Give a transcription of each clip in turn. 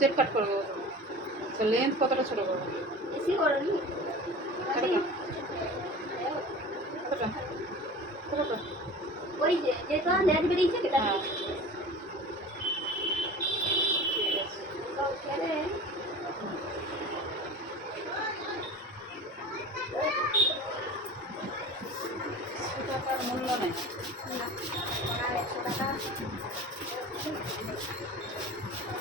Step কাট করবো, তো length কতটা ছোট করবো? বেশি করনি, কতটা কতটা? ওই যে যেটা লেজ বেরিয়েছে সেটা হ্যাঁ দিয়ে। ঠিক আছে। তো ছেড়ে সেটা তার মূল্য নেই। না, আর 100 টাকা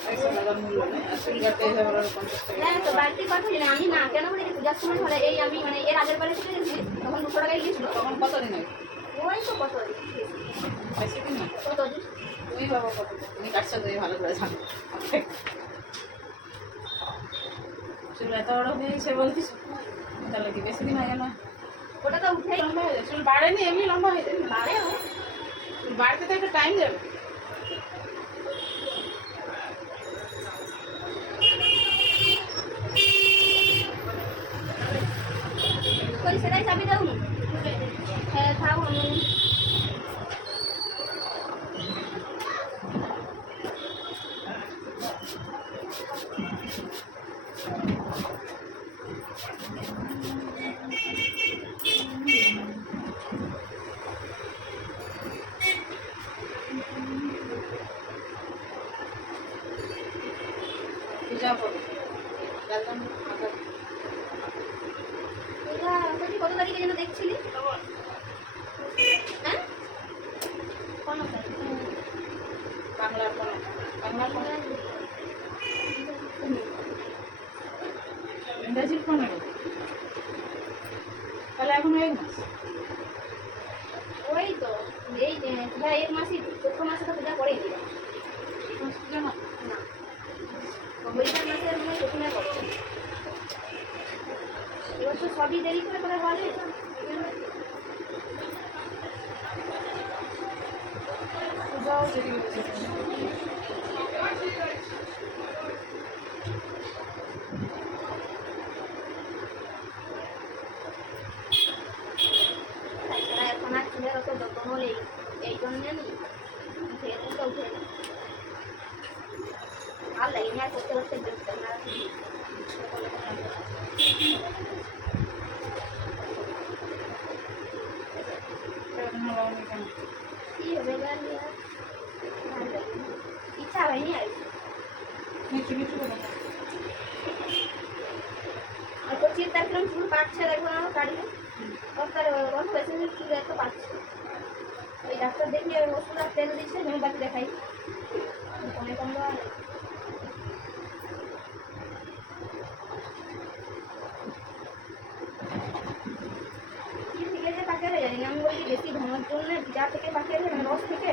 100 টাকার মূল্য নেই, আর চুল কাটতে এসে বলো 50 টাকা। হ্যাঁ তো বাড়তি কথা জানি আমি না কেন বলি যে পূজার সময় হলে এই আমি মানে এর আগের বারে চলে গেছি তখন 200 টাকায় গিয়েছিল। তখন কতদিন আগে? ওই তো কত বেশি দিন না। কতদিন তুমি বাবা কত, তুমি কাটছো, তুমি ভালো করে জানো। চুল এত বড় হয়েছে বলছিস, তাহলে কি বেশি দিন আগে না? ওটা তো উঠে লম্বা হয়ে যায়, চুল বাড়েনি, এমনি লম্বা হয়ে যায়। বাড়েও চুল বাড়তে তো একটা টাইম যাবে। কই সেটাই চাবি দাও না। হ্যাঁ থাও আমি পূজা করবো একদম ফাঁকা। পূজা তুই কত তারিখে যেন দেখছিলি? হ্যাঁ কোন তারিখ? বাংলার কোনো, বাংলার কোনো, ইংরাজির 15, তাহলে এখন 1 মাস। ওই তো এই পূজা 1 মাসই, চৈত্র মাসে তো পূজা করেই দিলাম। পূজা না, না বৈশাখ মাসের মনে প্রথমে করো। এবার তো সবই দেরি করে করে বলে পূজাও দেরি হয়েছে। তাছাড়া এখন আর চুলের অত যত্ন নেই, এই জন্যে উঠে তো উঠে না আর লাগেনি আর করতে করতে দেখতে না। এখনো লাগানি কেন? কি হবে এবার ইচ্ছা হয়নি আর নিচু নিচু করে দাও। আর 25 তারিখ চুল পাকছে দেখবো না আমার কাটবে তার অন্য হয়েছে চুল এত পাকছে। ওই ডাক্তার দেখলে ওষুধ আর তেল দিচ্ছে হোমিওপ্যাথি দেখাই কমে কমলো আর কি থেকে যে পাকে জানি না। আমি বলি বেশি ঘন জন্য যা থেকে পাকে মানে রস থেকে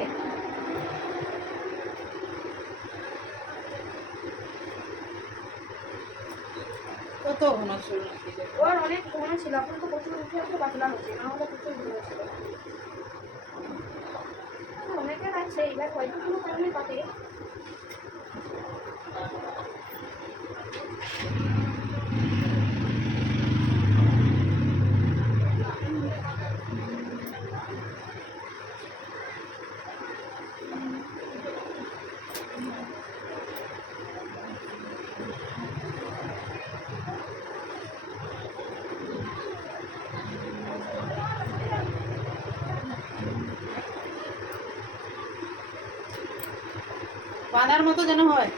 কত ঘন চুল নাকি? ওর অনেক ঘন ছিল, এখন তো প্রচুর উঠে উঠে পাতলা হচ্ছে, না হলে প্রচুর ঘন ছিল। অনেকের আছে এবার হয়তো কোনো কারণে পাকে। বাঁধার মতো যেন হয়,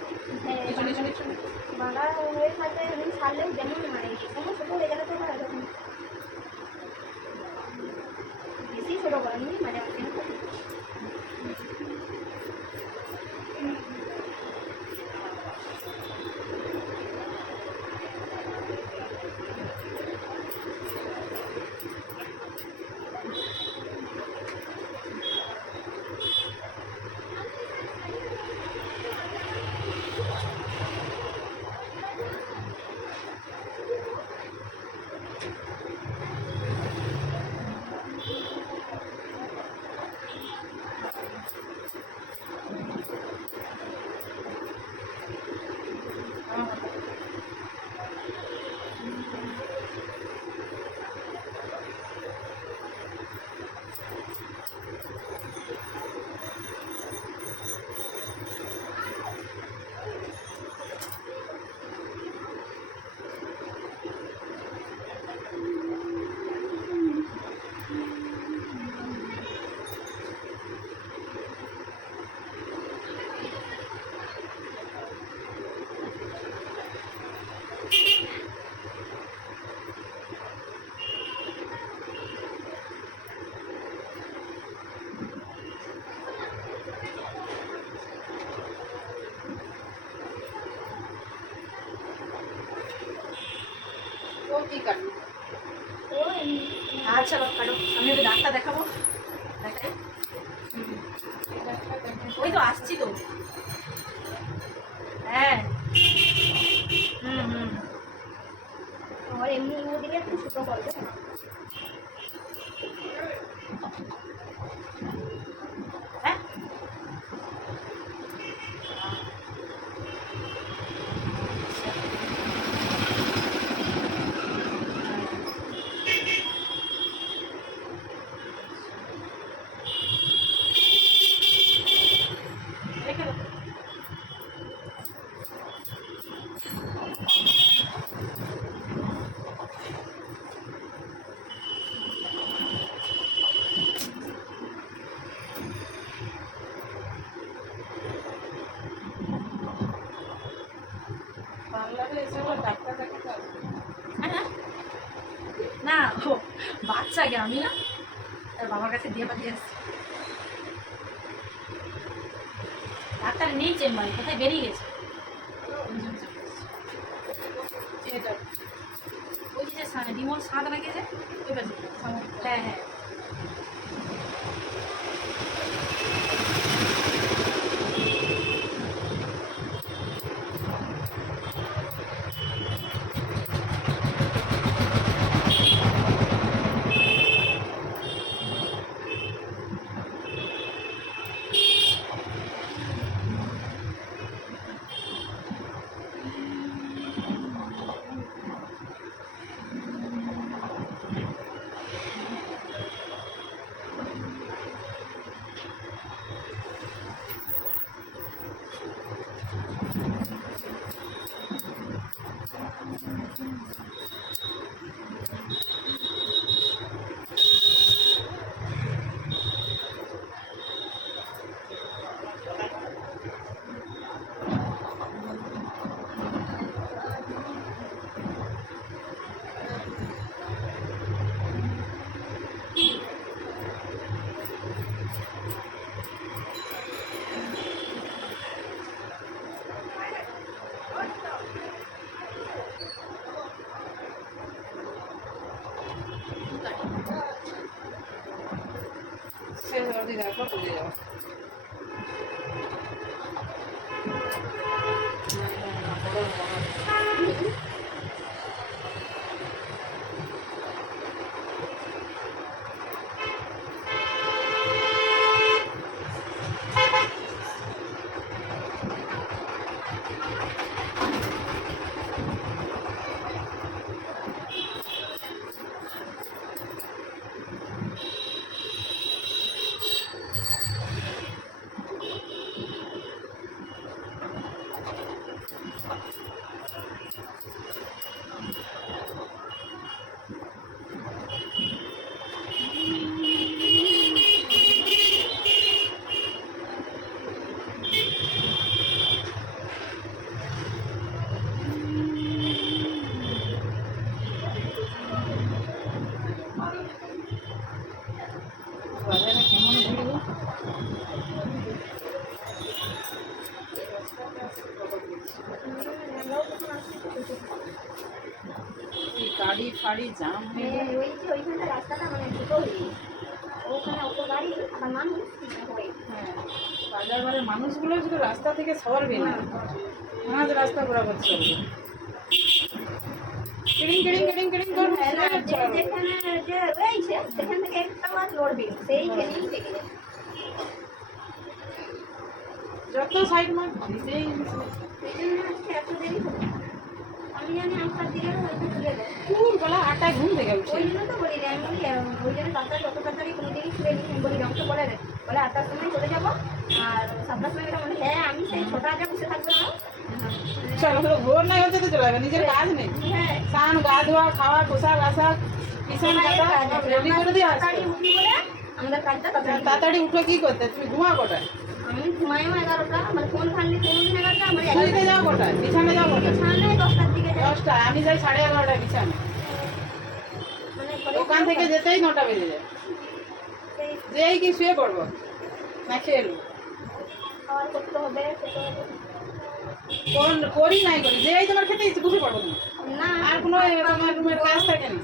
হ্যাঁ নিচু নিচু নিচু। বাঁধা হয়ে থাকে আমি ছাড়লেও যেমন মানে কোনো ছোটো হয়ে গেলে তো হয় যখন বেশি ছোটো করেনি মানে ডাক্তারগুলো দেখাবো, দেখাই। ওই তো আসছি তো। হ্যাঁ আমার এমনি দিলে একটু ছোটো করবে। হ্যাঁ রেখে দাও। পার্লারে এসে আবার ডাক্তার দেখাতে হবে। হ্যাঁ না ও বাচ্চাকে আমি না তার বাবার কাছে দিয়ে পাঠিয়ে আসছি। ডাক্তার নেই চেম্বারে, কোথায় বেরিয়ে গেছে। এটা ওই যে ডিমোর স্বাদ রেখেছে ওই পাশে। হ্যাঁ হ্যাঁ সে জলদি দেখো বুঝে যাও। বাজারে কেমন ভিড় গো? এই গাড়ি ফাড়ি জাম হয়ে যায়। ওই যে ওইখানটা রাস্তাটা মানে ছোটো হয়ে গেছে, ওখানে অত গাড়ি আবার মানুষ হয়। হ্যাঁ, বাজার বারে মানুষগুলো শুধু রাস্তা থেকে সরবে না, মাঝ রাস্তা বরাবর চলবে। কিড়িং কিড়িং কিড়িং কিড়িং করে যেখানে যে রয়েছে সেখান থেকে একটা মাছ লড়বে, সেই খেলেই থেকে যাবে। যত সাইড মার দিতেই এই জন্য আজকে এত দেরি হলো। আমি জানি আমার দিকে হয়তো তুলে দেয়। পুর বেলা 8টায় ঘুম থেকে উঠে। ওই জন্য তো বলি রে, আমি বলি ওই জন্য তাড়াতাড়ি যত তাড়াতাড়ি কোনো দিনই ছুটে নিই। আমি বলি রংটা বলে দেয়, বলে 8টার সময় চলে যাবো আর 7টার সময় এটা বলে হ্যাঁ আমি সেই 6টা আগে বসে থাকবো না। চলো হলো ভোর নাই হতে তো চলে যাবে, নিজের কাজ নেই। হ্যাঁ স্নান গা ধোয়া খাওয়া পোশাক আশাক কিষান কাটা রেডি করে দিয়ে আসবে। তাড়াতাড়ি উঠি বলে আমাদের কাজটা তাড়াতাড়ি। তাড়াতাড়ি উঠে কি করতে? তুমি ঘুমা কোটায়? আমি ঘুমাইও 11টা, মানে ফোন ঘানলে কোনদিন 11টা, মানে শুইতে যাও কোটায়? বিছানে যাও কোটায়? ছাড়লে 10টার দিকে যাই। 10টায়, আমি যাই 11:30টায় বিছানে। মানে দোকান থেকে যেতেই 9টা বেজে যায়। সেই যেই কি শুয়ে পড়বো না খেয়ে নেবো। খাওয়ার করতে হবে, খেতে হবে। কোন করি নাই করি যেই তোমার খেতে ইচ্ছে বসে পড়বো তুমি। না আর কোনো তোমার রুমের কাজ থাকে না।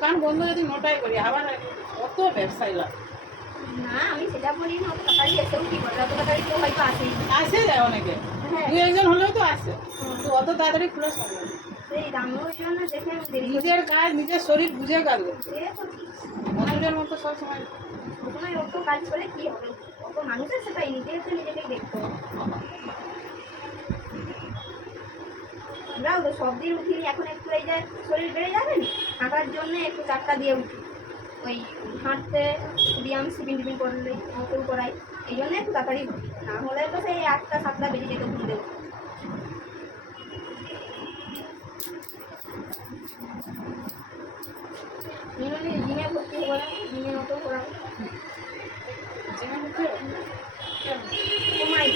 দোকান বন্ধ যদি 9টায় করি, আবার কত ব্যবসায়ী লাভ। না আমি সেটা বলি না, অত তাড়াতাড়ি এসেও কি করে, অত তাড়াতাড়ি কেউ হয়তো আসেই না। আসে যায় অনেকে, হ্যাঁ 2-1 জন হলেও তো আসে, তো অত তাড়াতাড়ি খোলা সম্ভব না। সেই আমিও ওই জন্য দেখে আমি দেরি করি। নিজের কাজ নিজের শরীর বুঝে কাজ করতে, সে তো ঠিক। মজুরের মতো সব সময়। ওখানে অত কাজ করে কি হবে, অত মানুষের সেটাই নিজেকে তো নিজেকেই দেখতে হবে। আমরাও তো সব দিন উঠিনি, এখন একটু এই যে শরীর বেড়ে যাবে না, হাঁটার জন্য একটু 4টা দিয়ে উঠি, ওই হাঁটতে ব্যায়াম সিপিন টিপিন করলে ওকেও করাই, এই জন্য একটু তাড়াতাড়ি উঠি, না হলে তো সেই 8টা 7টা বেজে যেত ঘুম দেবো। জিমে ভর্তি হবো না, জিমে মতো করা জিমে হচ্ছে কমাই,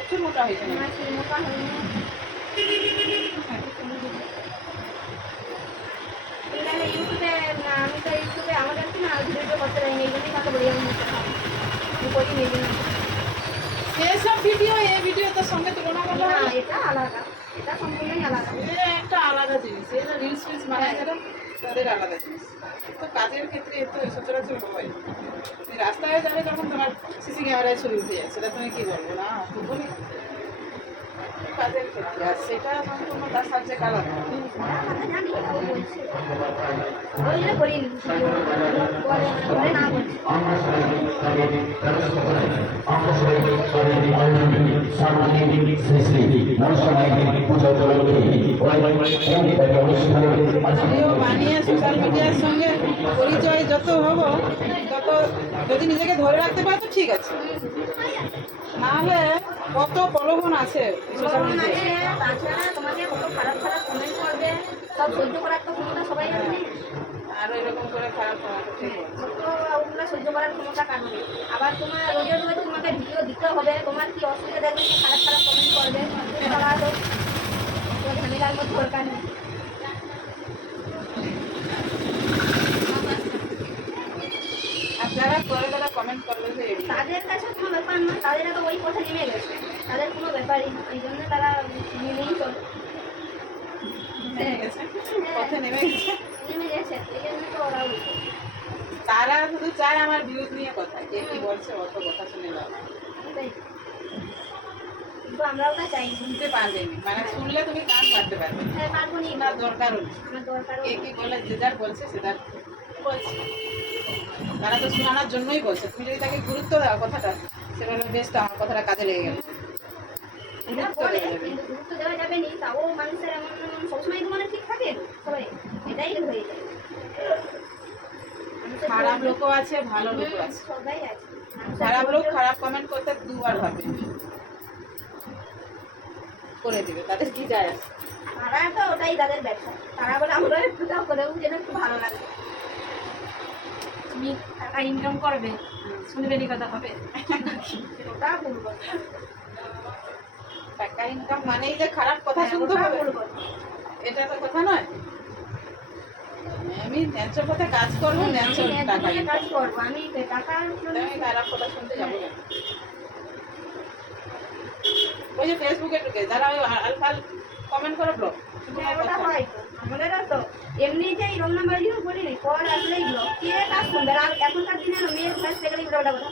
একটু মোটা হয়েছে না? আমার কি মোটা হয়নি। এখানে ইউটিউবে আমি তো ইউটিউবে আমাদের কি না ভিডিও করতে পারিনি, এই জন্যই কাকে বলি আমি মুখটা খাবো, আমি করিনি এই জন্য। সেসব ভিডিও এই ভিডিওটার সঙ্গে তুলনা করলে না হবে? এটা আলাদা, এটা সম্পূর্ণই আলাদা। এ একটা আলাদা জিনিস, এই যে রিলস ফিলস বানায় যারা, তাদের আলাদা জিনিস। তো কাজের ক্ষেত্রে এত সচরাচর হয়, তুমি রাস্তায় যাবে যখন তোমার সিসি ক্যামেরায় ছবি উঠে যায়, সেটা তুমি কি বলবো না তো বলি কাজের ক্ষেত্রে, আর সেটা সম্পূর্ণ তার সাবজেক্ট আলাদা। আমরা জানি ও বলছে, ওই জন্য করিনি পরে পরে না বলছি। ভিডিও বানিয়ে সোশ্যাল মিডিয়ার সঙ্গে পরিচয় যত হব, তত যদি নিজেকে ধরে রাখতে পারো তো ঠিক আছে, নাহলে কত প্রলোভন আছে সোশ্যাল প্রলোভন মিডিয়ায়। আছে, তাছাড়া তোমাকে কত খারাপ খারাপ কমেন্ট করবে, সব সহ্য করার তো ক্ষমতা সবাই আছে, আর এরকম করে খারাপ করা তো ঠিক আছে। তো ওগুলো সহ্য করার ক্ষমতা কাটবে। আবার তোমার রোজে রোজ তোমাকে ভিডিও দিতে হবে, তোমার কি অসুবিধা দেখবে, কি খারাপ খারাপ কমেন্ট করবে, তারা তো ঝামেলার মধ্যে দরকার নেই। আর যারা করে তারা কমেন্ট করবে যে এই তাদের কাছে কোনো ব্যাপার না, তাদের তো ওই কথা নেমে গেছে, তাদের কোনো ব্যাপারই না, এই জন্য তারা নেমেই চলে। নেমে গেছে, পথে নেমে গেছে। নেমে গেছে, এই জন্য তো ওরা উঠছে। তারা শুধু চায় আমার ভিউজ নিয়ে কথা, কে কি বলছে অত কথা শুনে লাভ। এটাই। কিন্তু আমরাও তা চাই না। শুনতে পারবেনি, মানে শুনলে তুমি কান পাততে পারবে না, হ্যাঁ পারবো নি, তার দরকারও নেই। আমার দরকারও কে কি বলে, যে যার বলছে সে তার বলছে, তারা তো শোনানোর জন্যই বলছে। তুমি যদি তাকে গুরুত্ব দাও কথাটা, সেটা হলো বেস্ট, আমার কথাটা কাজে লেগে গেল। এটা বলে, কিন্তু গুরুত্ব দেওয়া যাবে নি, তাও মানুষের এমন সবসময় তো মানে ঠিক থাকে সবাই, এটাই হয়ে যায়। মানুষের খারাপ লোকও আছে, ভালো লোকও আছে। সবাই আছে। খারাপ লোক খারাপ কমেন্ট করতে দুবার ভাবে, করে দিবে, তাদের কি যায় আসে। তারা তো ওটাই তাদের ব্যবসা, তারা বলে আমরা একটুটাও করেও যেন একটু ভালো লাগে। তুমি টাকা ইনকাম করবে, শুনবেনি কথা হবে। ওটা ভুল কথা। টাকা ইনকাম মানেই যে খারাপ কথা শুনতে ওটা হবে, ভুল কথা। এটা তো কথা নয়। আমি ন্যায্য পথে কাজ করবো, ন্যায্য আমি টাকা একজনের কাজ ইনকাম, করবো, আমি টাকার জন্য আমি খারাপ কথা শুনতে যাবো না। ওই যে ফেসবুকে ঢুকে যারা ওই আলফাল কমেন্ট করে ব্লগ, হ্যাঁ, ওটা হয় তো। আমাদেরও তো এমনি যে এই রমনা বাড়িও করি নি, কল আসলেই ব্লক, কে কাজ শুনবে। আর এখনকার দিনে মেয়ের কাছ থেকে ওটা ওটা কথা,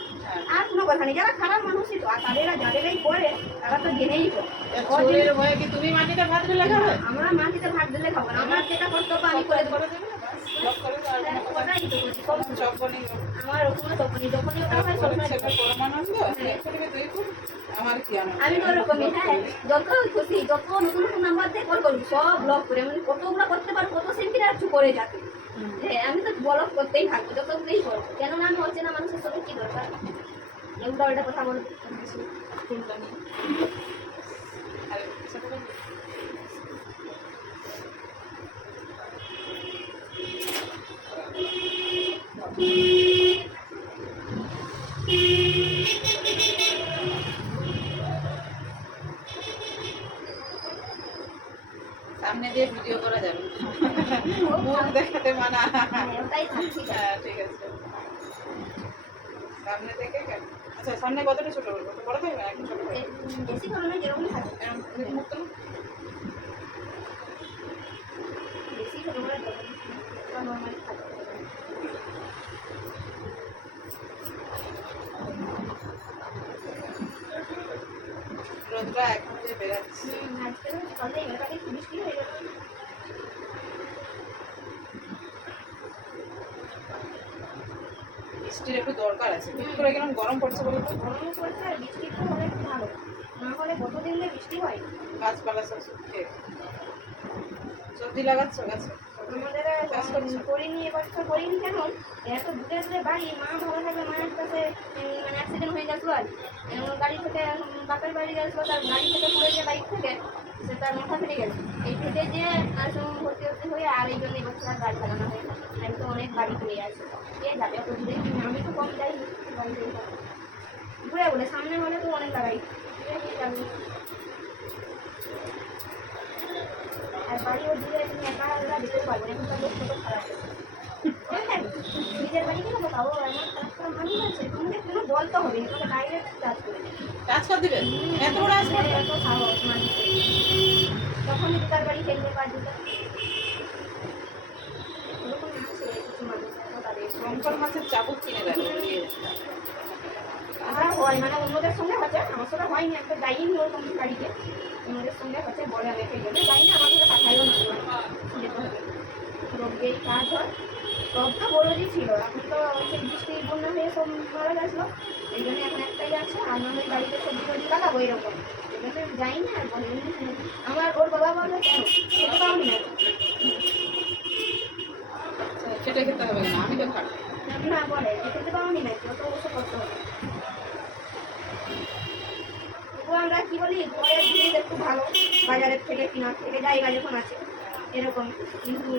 আর কোনো কথা নেই। যারা খারাপ মানুষই তো, আর তাদেরা যাদেরাই করে তারা তো জেনেই তো। চোরের ভয়ে কি তুমি মাটিতে ভাত ঢেলে খাবে? আমরা মাটিতে ভাত দিলে খাবো না, আমার যেটা কর্তব্য আমি করে দেবো। করে দেবে না, ব্যাস, ব্লক করে দাও, আর কোনো কথা ওটাই তো বলছি, সব নেই। যখনই আমার ওখানে তখনই যখনই ওটা হয় সবসময় সেটা পরমানন্দ, এক থেকে দুই ফুট, আমার কি আমার আমি তো ওরকমই। হ্যাঁ, যত খুশি, যত নতুন নতুন নাম্বার দিয়ে কল করবি সব ব্লক করে, মানে কতগুলো করতে পারবো, কত সেন্টির আর কিছু করে যাবে। হ্যাঁ, আমি তো ব্লক করতেই থাকবো, যতগুলোই করবো। কেননা আমি হচ্ছে না মানুষের সাথে কি দরকার উল্টা উল্টা কথা বলবো কিছু চিন্তা নেই। আর সেটা তো সামনে দিয়ে ভিডিও করা যাবে, মুখ দেখাতে মানা। ওটাই থাকছি। হ্যাঁ ঠিক আছে, সামনে থেকে কেন? আচ্ছা সামনে কতটা ছোট করবো, তো বড় থাকবে না একটু ছোট করবো? বেশি করো না, যেরকম থাকে এরকম দেখি মুখ তো বেশি করো না। নর্মালি থাকে। রোদটা এখন যে বেরাচ্ছে আজকে সকালে এলাকাতে একটু বৃষ্টি হয়ে গেল। বৃষ্টির একটু দরকার আছে। ঠিক করে গেলাম গরম পড়ছে বলে তো গরমও পড়ছে আর বৃষ্টিটা হলে খুব ভালো, না হলে কতদিন ধরে বৃষ্টি হয়। গাছপালা সব শুকিয়ে সবজি লাগাচ্ছ গাছে? আমাদের চাষ করছো? করিনি, এবছর করিনি। কেন? এত দূরে দূরে বাড়ি, মা ভালো থাকলে মায়ের কাছে মানে অ্যাক্সিডেন্ট হয়ে গেছিলো আর গাড়ি থেকে বাপের বাড়ি গেছিলো, তার গাড়ি থেকে পড়ে যে বাইক থেকে সে তার মাথা ফেটে গেছে। এই ফেটে যে নার্সিংহোমে ভর্তি হতে হয়ে আর এই জন্য এবছর আর গাড়ি চালানো হয় না। আমি তো অনেক বাড়ি ঘুরে আছে, কে যাবে অত দূরে? আমি তো কম যাই বাড়িতে ঘুরে বলে সামনে হলে তো অনেক লাগাই যাবি। আর বাড়িও দূরে, তুমি একা একা যেতে পারবে না, এখন তার লোক কত খারাপ। হ্যাঁ, নিজের বাড়ি কেন তাও এমন খারাপ খারাপ মানুষ আছে, তোমাকে কোনো বলতে হবে না, তোমাকে ডাইরেক্ট কাজ করে দেবে। কাজ করে দিবে? এত বড় আসবে? এত সাহস মানুষের, তখনই তার বাড়ি ফেলবে পা দিতে। এরকম আছে কিছু মানুষ, এত তাদের শঙ্কর মাছের চাবুক কিনে রাখবে নিয়ে আর হয় মানে অন্যদের সঙ্গে হচ্ছে, আমার সাথে হয়নি, একটা যাইনি ওরকম গাড়িতে, অন্যদের সঙ্গে হচ্ছে বলে আমি রেখে গেলে যাই না, আমার সাথে পাঠাইও না যেতে হবে। রোগের কাজ হয়, সব তো বড়ই ছিল, এখন তো সেই বৃষ্টি বন্যা হয়ে সব মারা গেছিলো, এই জন্য এখন একটাই আছে। আর আমাদের বাড়িতে সবজি টবজি লাগাবো এরকম, এই জন্য যাই না। আর বলে আমার ওর বাবা বলে কেন খেতে পাওনি না, সেটা খেতে হবে না, আমি তো খাবো। না বলে খেতে পাওনি না, অত অবশ্য করতে হবে। তবু আমরা কি বলি, ঘরের জিনিস একটু ভালো, বাজারের থেকে কেনার থেকে জায়গা যখন আছে এরকম, কিন্তু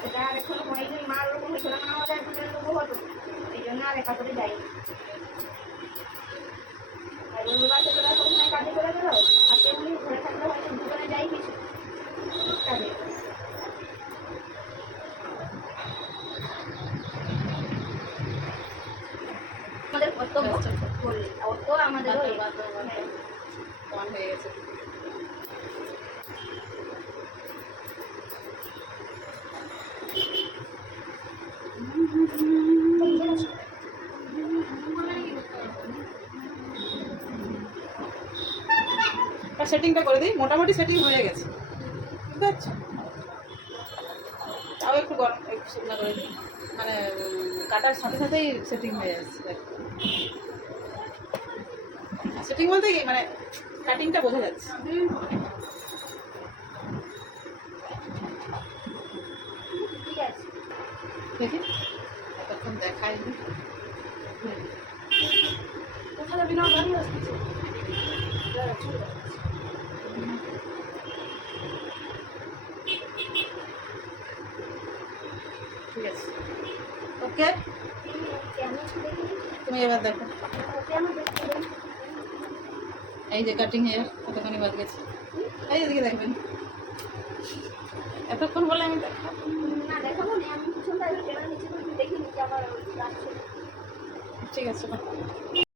সেটা আর এখন হয়নি। মা ওরকম হয়েছিল, মা আমাদের দুজনের লোকও হতো, এই জন্য আর একা করে যাই। আর ওর বাবা সেটা সবসময় কাজে করে গেল, আর তেমনি ঘরে থাকলে হয়তো দুজনে যাই কিছু কাজে। আমাদের কর্তব্য করলে অত আমাদেরও কম হয়ে গেছে। সেটিংটা করে দিই, মোটামুটি সেটিং হয়ে গেছে, বুঝতে পারছো? তাও একটু গরম, একটু শুকনো করে দিই, মানে কাটার সাথে সাথেই সেটিং হয়ে যাচ্ছে। সেটিং বলতে কি মানে কাটিংটা বোঝা যাচ্ছে। ঠিক আছে। দেখি এতক্ষণ দেখাইনি। কোথাও যাবি না, গাড়ি আসতেছে। ঠিক আছে, ওকে। তুমি এবার দেখো, এই যে কাটিং এর কতখানি বাদ গেছে, এই দিকে দেখবেন। এতক্ষণ বলে আমি না দেখাবো না, আমি পিছনটা দেখে নিচ্ছি, দেখি নিচ্ছি আবার ঠিক আছে।